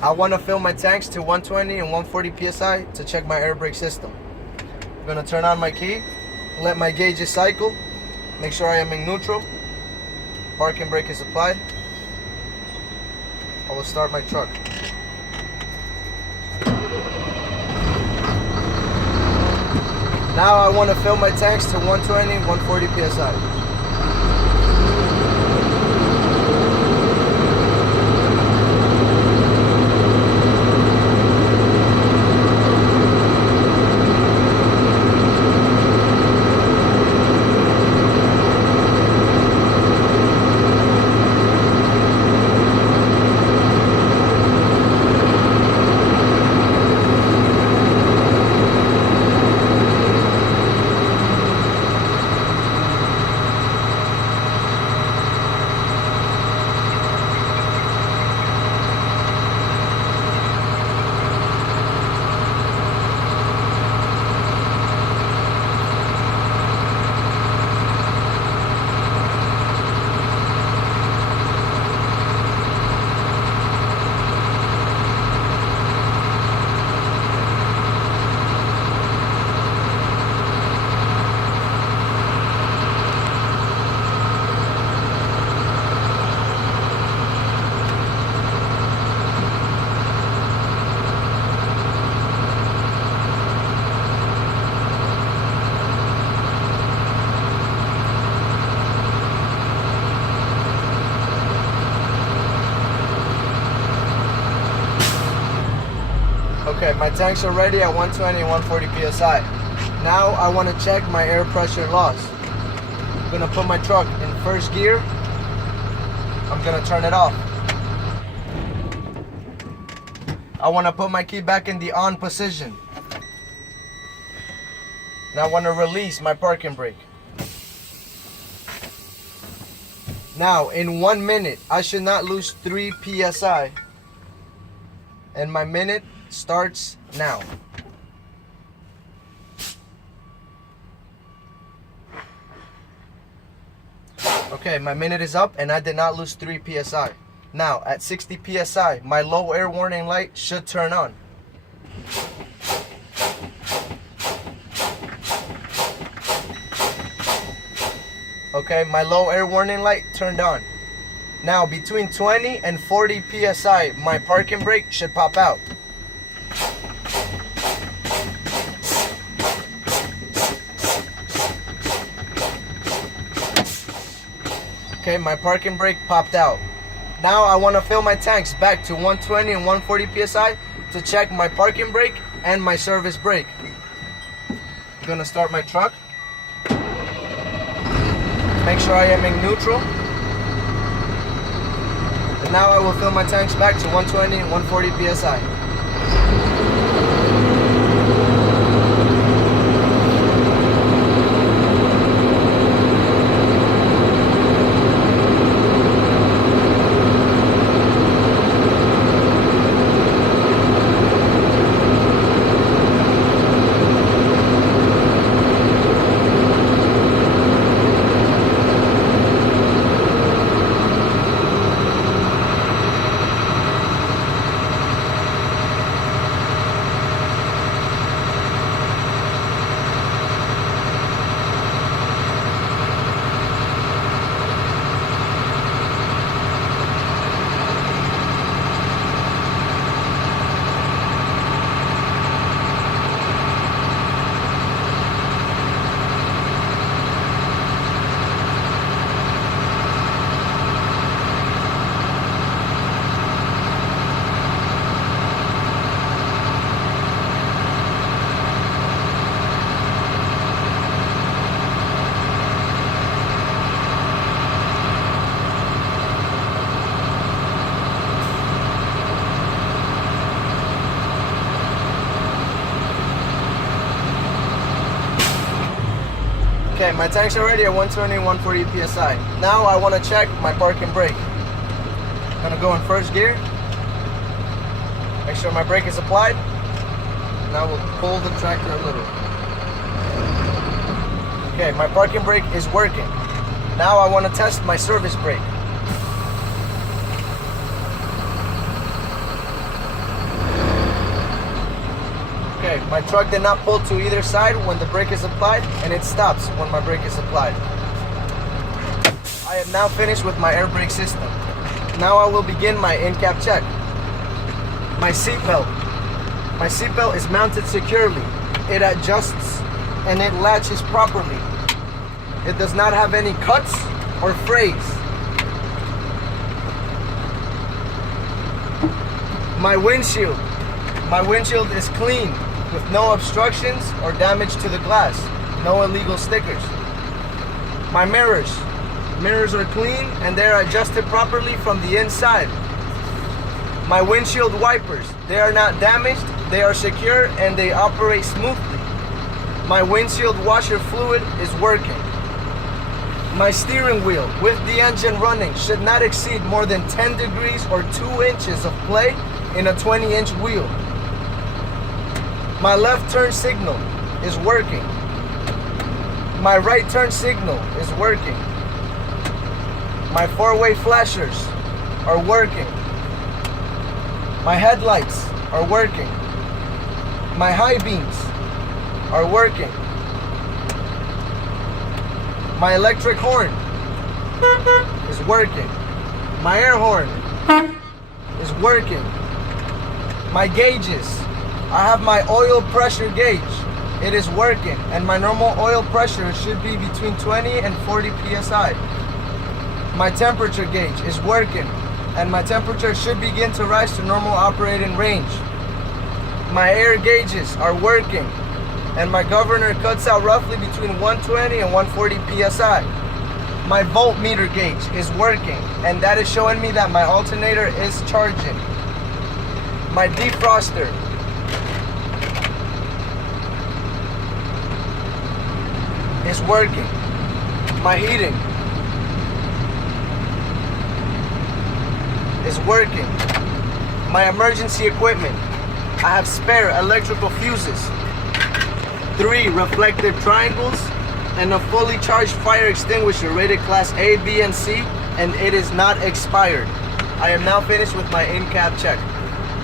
I want to fill my tanks to 120 and 140 psi to check my air brake system. I'm going to turn on my key, let my gauges cycle, make sure I am in neutral. Parking brake is applied. I will start my truck. Now I want to fill my tanks to 120, 140 psi. Okay, my tanks are ready at 120 and 140 psi. Now I want to check my air pressure loss. I'm going to put my truck in first gear. I'm going to turn it off. I want to put my key back in the on position. Now I want to release my parking brake. Now in 1 minute, I should not lose 3 psi. And my minute starts now. Okay, my minute is up and I did not lose 3 psi. Now at 60 psi, my low air warning light should turn on. Okay, my low air warning light turned on. Now between 20 and 40 psi, my parking brake should pop out. Okay, my parking brake popped out. Now I want to fill my tanks back to 120 and 140 psi to check my parking brake and my service brake. I'm gonna start my truck. Make sure I am in neutral. And now I will fill my tanks back to 120 and 140 psi. Okay, my tanks are ready at 120, 140 psi. Now I want to check my parking brake. I'm gonna go in first gear. Make sure my brake is applied. Now we'll pull the tractor a little. Okay, my parking brake is working. Now I want to test my service brake. My truck did not pull to either side when the brake is applied, and it stops when my brake is applied. I am now finished with my air brake system. Now I will begin my in-cab check. My seatbelt. My seatbelt is mounted securely. It adjusts and it latches properly. It does not have any cuts or frays. My windshield. My windshield is clean with no obstructions or damage to the glass. No illegal stickers. My mirrors. Mirrors are clean and they're adjusted properly from the inside. My windshield wipers. They are not damaged. They are secure and they operate smoothly. My windshield washer fluid is working. My steering wheel with the engine running should not exceed more than 10 degrees or 2 inches of play in a 20-inch wheel. My left turn signal is working. My right turn signal is working. My four-way flashers are working. My headlights are working. My high beams are working. My electric horn is working. My air horn is working. My gauges. I have my oil pressure gauge. It is working, and my normal oil pressure should be between 20 and 40 psi. My temperature gauge is working, and my temperature should begin to rise to normal operating range. My air gauges are working, and my governor cuts out roughly between 120 and 140 psi. My voltmeter gauge is working, and that is showing me that my alternator is charging. My defroster is working. My heating is working. My emergency equipment. I have spare electrical fuses, 3 reflective triangles, and a fully charged fire extinguisher rated class A, B, and C, and it is not expired. I am now finished with my in-cab check.